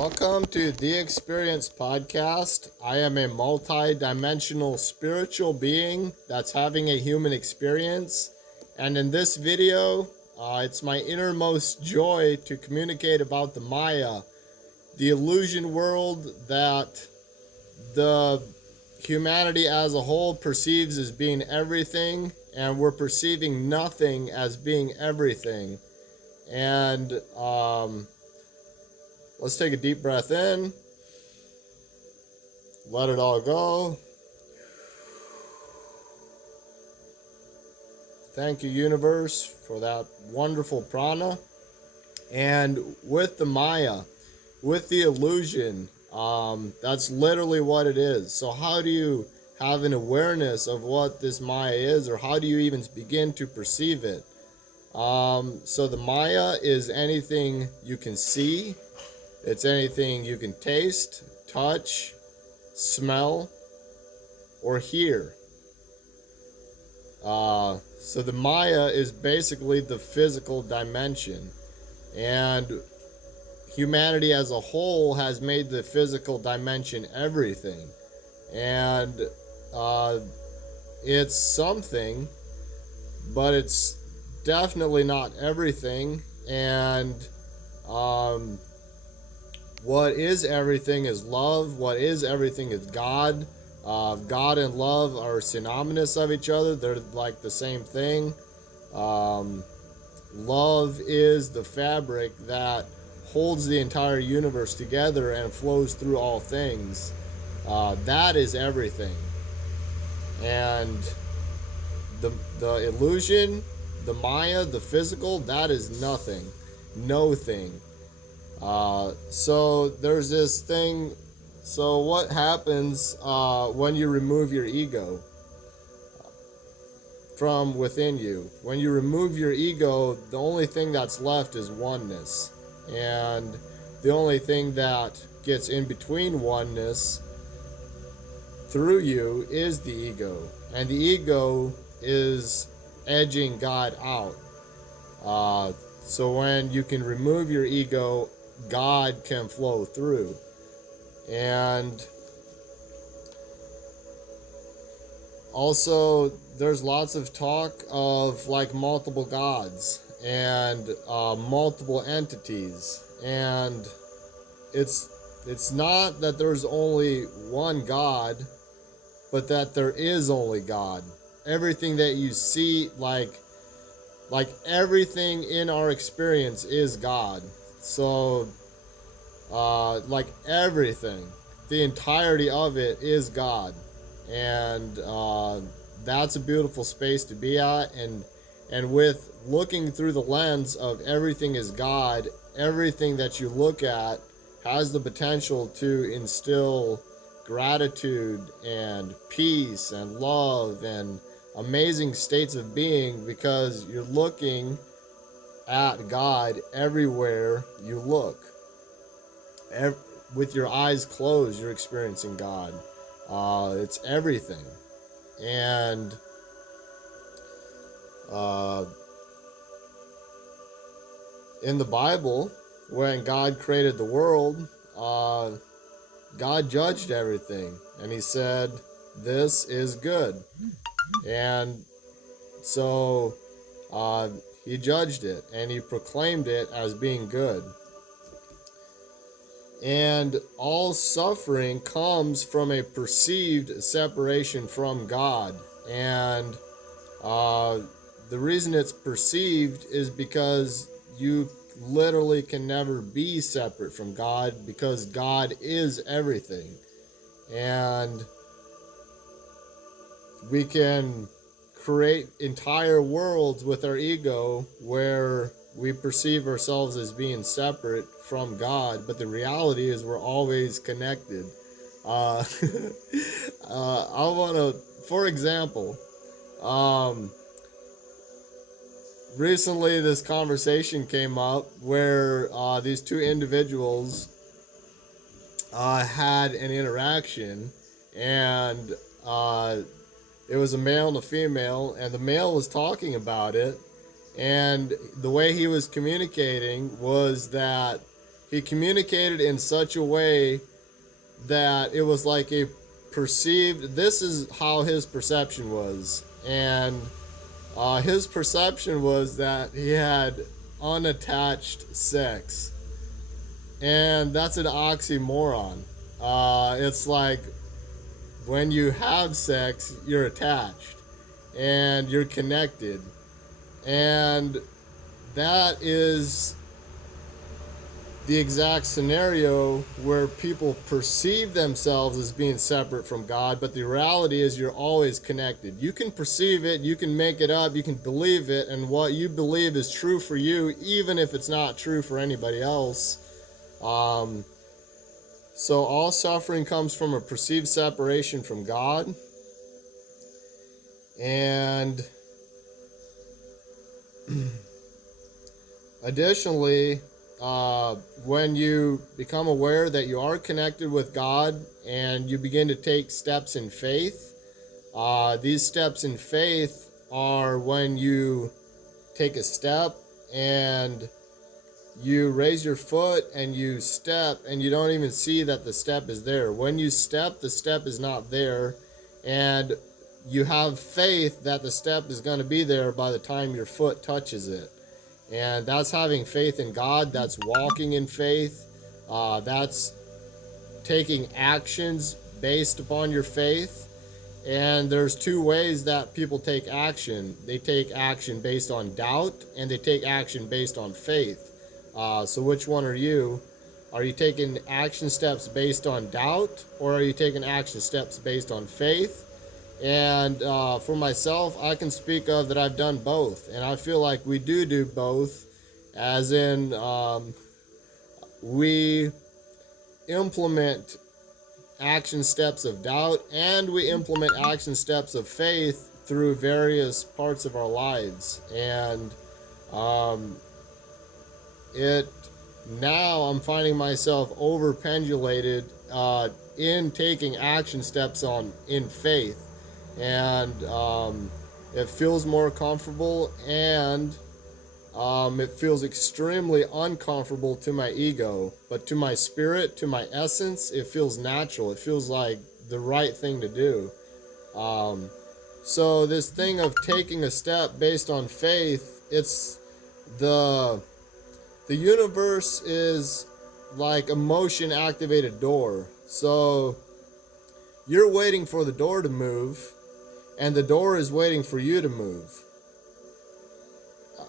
Welcome to The Experience Podcast. I am a multi-dimensional spiritual being that's having a human experience. And in this video, it's my innermost joy to communicate about the Maya, the illusion world that the humanity as a whole perceives as being everything, and we're perceiving nothing as being everything. And let's take a deep breath in. Let it all go. Thank you, universe, for that wonderful prana. And with the Maya, with the illusion, that's literally what it is. So how do you have an awareness of what this Maya is, or how do you even begin to perceive it? So the Maya is anything you can see. It's anything you can taste, touch, smell, or hear. So the Maya is basically the physical dimension. And humanity as a whole has made the physical dimension everything. And it's something, but it's definitely not everything. And what is everything is love. What is everything is God. God and love are synonymous of each other. They're like the same thing. Love is the fabric that holds the entire universe together and flows through all things. That is everything. And the illusion, the Maya, the physical, that is nothing. No thing. So there's this thing. So what happens when you remove your ego from within you? When you remove your ego, the only thing that's left is oneness. And the only thing that gets in between oneness through you is the ego. And the ego is edging God out. So when you can remove your ego, God can flow through. And also there's lots of talk of like multiple gods and multiple entities, and it's not that there's only one God, but that there is only God. Everything that you see, like everything in our experience is God. So like everything, the entirety of it is God. And that's a beautiful space to be at. And with looking through the lens of everything is God, everything that you look at has the potential to instill gratitude and peace and love and amazing states of being, because you're looking at God everywhere you look. With your eyes closed, you're experiencing God. It's everything. And in the Bible, when God created the world, God judged everything, and he said, "This is good." And so he judged it, and he proclaimed it as being good. And all suffering comes from a perceived separation from God. And the reason it's perceived is because you literally can never be separate from God, because God is everything. And we can create entire worlds with our ego where we perceive ourselves as being separate from God, but the reality is we're always connected. I want to, for example, recently this conversation came up where these two individuals had an interaction, and it was a male and a female, and the male was talking about it, and the way he was communicating was that he communicated in such a way that it was like a perceived, this is how his perception was. And his perception was that he had unattached sex. And that's an oxymoron. It's like when you have sex, you're attached and you're connected. And that is the exact scenario where people perceive themselves as being separate from God, but the reality is you're always connected. You can perceive it, you can make it up, you can believe it, and what you believe is true for you, even if it's not true for anybody else. So all suffering comes from a perceived separation from God. And additionally, when you become aware that you are connected with God and you begin to take steps in faith, these steps in faith are when you take a step and you raise your foot and you step and you don't even see that the step is there. When you step, the step is not there, and you have faith that the step is going to be there by the time your foot touches it. And that's having faith in God. That's walking in faith. That's taking actions based upon your faith. And there's two ways that people take action. They take action based on doubt, and they take action based on faith. So which one are you? Are you taking action steps based on doubt, or are you taking action steps based on faith? And for myself, I can speak of that I've done both, and I feel like we do both, as in we implement action steps of doubt and we implement action steps of faith through various parts of our lives. And now I'm finding myself over pendulated in taking action steps in faith. And it feels more comfortable, and it feels extremely uncomfortable to my ego, but to my spirit, to my essence, it feels natural. It feels like the right thing to do. So this thing of taking a step based on faith, it's the universe is like a motion activated door. So you're waiting for the door to move, and the door is waiting for you to move.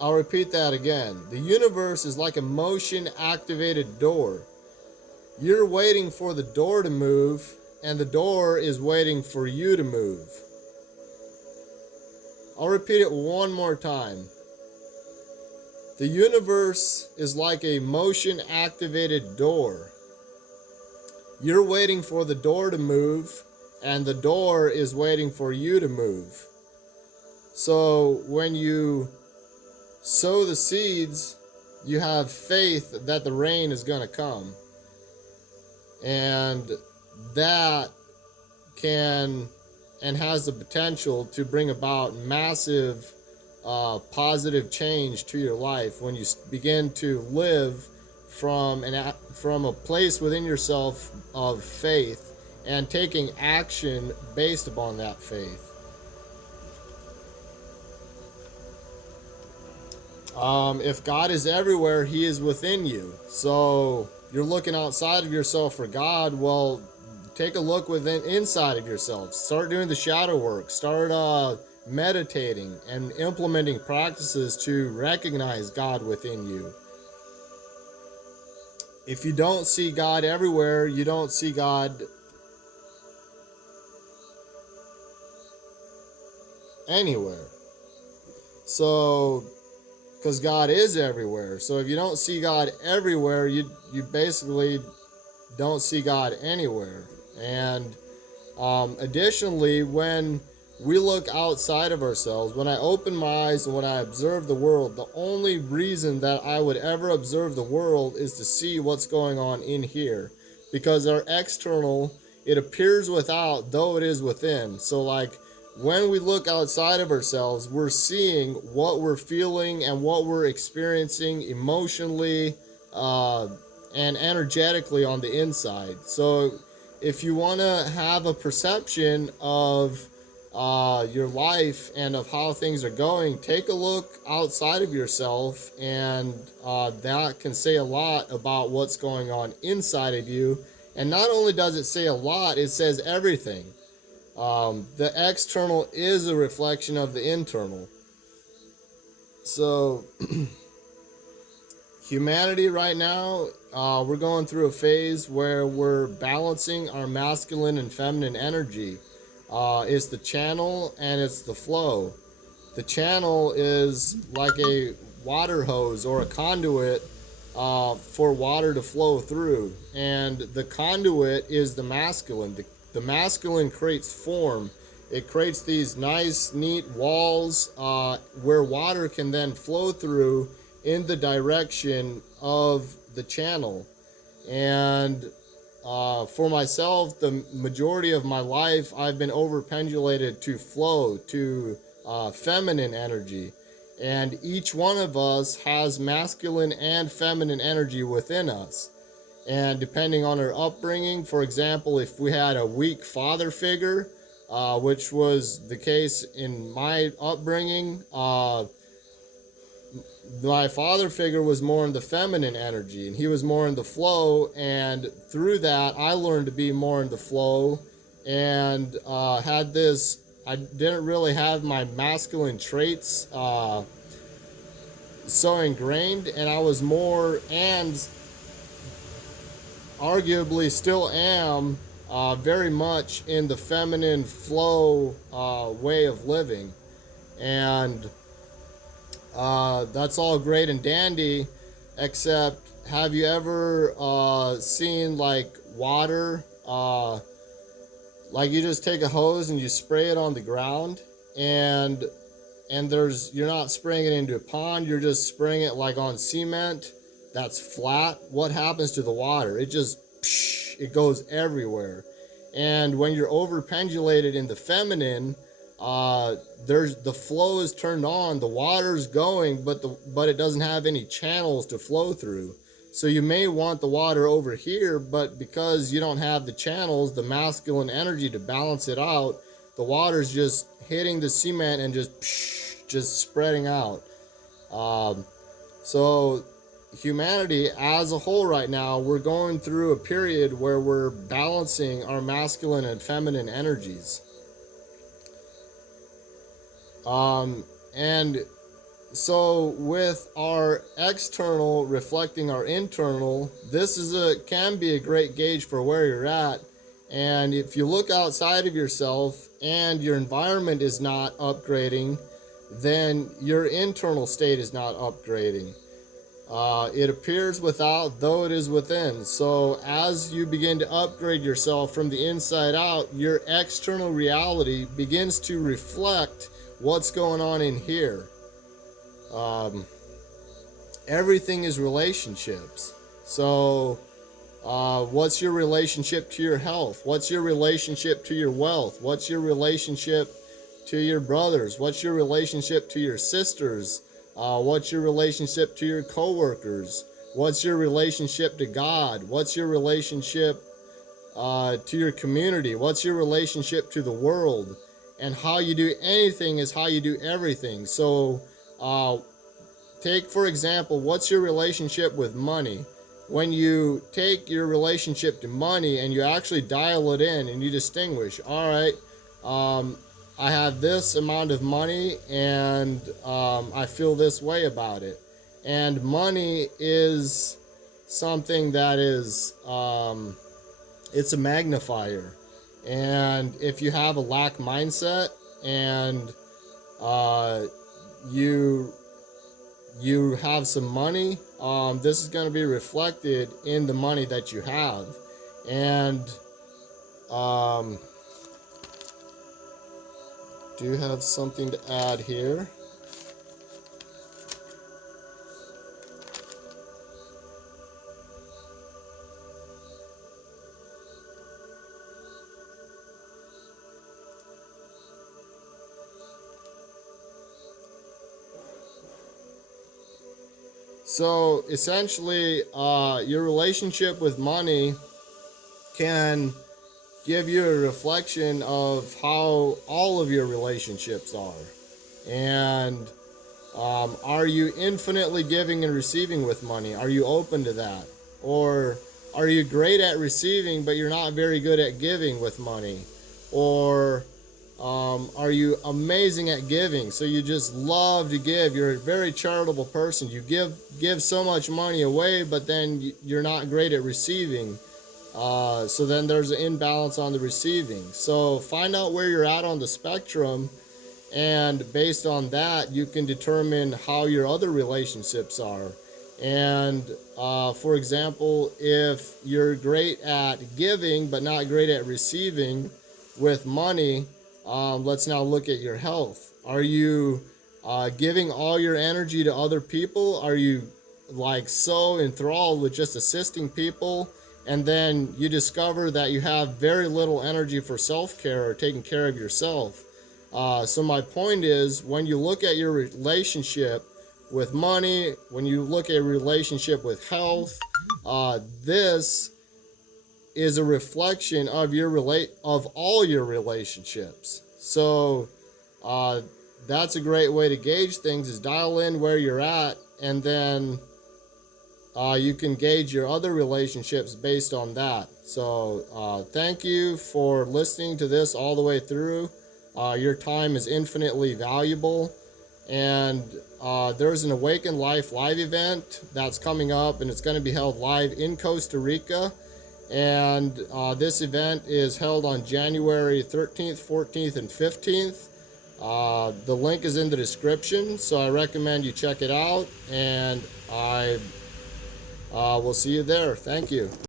I'll repeat that again. The universe is like a motion activated door. You're waiting for the door to move, and the door is waiting for you to move. I'll repeat it one more time. The universe is like a motion activated door. You're waiting for the door to move, and the door is waiting for you to move. So when you sow the seeds, you have faith that the rain is going to come. And that can and has the potential to bring about massive positive change to your life when you begin to live from a place within yourself of faith and taking action based upon that faith. If God is everywhere, He is within you. So you're looking outside of yourself for God. Well, take a look inside of yourself. Start doing the shadow work. Start meditating and implementing practices to recognize God within you. If you don't see God everywhere, you don't see God anywhere. So, because God is everywhere. So if you don't see God everywhere, you basically don't see God anywhere. And additionally, when we look outside of ourselves, when I open my eyes and when I observe the world, the only reason that I would ever observe the world is to see what's going on in here. Because our external, it appears without, though it is within. So like when we look outside of ourselves, we're seeing what we're feeling and what we're experiencing emotionally, and energetically on the inside. So if you want to have a perception of your life and of how things are going, take a look outside of yourself, and that can say a lot about what's going on inside of you. And not only does it say a lot, it says everything. The external is a reflection of the internal. So humanity right now, we're going through a phase where we're balancing our masculine and feminine energy. It's the channel and it's the flow. The channel is like a water hose or a conduit for water to flow through, and the conduit is the masculine. The masculine creates form. It creates these nice, neat walls where water can then flow through in the direction of the channel. And for myself, the majority of my life, I've been overpendulated to flow, to feminine energy. And each one of us has masculine and feminine energy within us. And depending on our upbringing, for example, if we had a weak father figure, which was the case in my upbringing, my father figure was more in the feminine energy and he was more in the flow, and through that I learned to be more in the flow, and had this, I didn't really have my masculine traits so ingrained, and I was more, and arguably still am, very much in the feminine flow way of living. And that's all great and dandy, except have you ever seen like water, like you just take a hose and you spray it on the ground, and you're not spraying it into a pond, you're just spraying it like on cement that's flat. What happens to the water? It just, it goes everywhere. And when you're overpendulated in the feminine, there's, the flow is turned on, the water's going, but it doesn't have any channels to flow through. So you may want the water over here, but because you don't have the channels, the masculine energy to balance it out, the water's just hitting the cement and just spreading out. So humanity as a whole right now, we're going through a period where we're balancing our masculine and feminine energies. And so with our external reflecting our internal, this is can be a great gauge for where you're at. And if you look outside of yourself and your environment is not upgrading, then your internal state is not upgrading. It appears without, though it is within. So as you begin to upgrade yourself from the inside out, your external reality begins to reflect what's going on in here. Everything is relationships. So what's your relationship to your health? What's your relationship to your wealth? What's your relationship to your brothers? What's your relationship to your sisters? What's your relationship to your coworkers? What's your relationship to God? What's your relationship to your community? What's your relationship to the world? And how you do anything is how you do everything. So take, for example, what's your relationship with money? When you take your relationship to money and you actually dial it in and you distinguish, all right, I have this amount of money and I feel this way about it. And money is something that is, it's a magnifier. And if you have a lack mindset and you have some money, this is going to be reflected in the money that you have. And do have something to add here. So essentially, your relationship with money can give you a reflection of how all of your relationships are. And are you infinitely giving and receiving with money? Are you open to that? Or are you great at receiving, but you're not very good at giving with money? Or are you amazing at giving, so you just love to give? You're a very charitable person. You give so much money away, but then you're not great at receiving. So then there's an imbalance on the receiving. So find out where you're at on the spectrum, and based on that, you can determine how your other relationships are. And for example, if you're great at giving but not great at receiving with money, let's now look at your health. Are you giving all your energy to other people? Are you like so enthralled with just assisting people, and then you discover that you have very little energy for self-care or taking care of yourself? So my point is, when you look at your relationship with money, when you look at a relationship with health, this is a reflection of of all your relationships. So that's a great way to gauge things, is dial in where you're at, and then you can gauge your other relationships based on that. So thank you for listening to this all the way through. Your time is infinitely valuable. And there's an Awaken Life live event that's coming up, and it's going to be held live in Costa Rica. And this event is held on January 13th, 14th, and 15th. The link is in the description, so I recommend you check it out. And I will see you there. Thank you.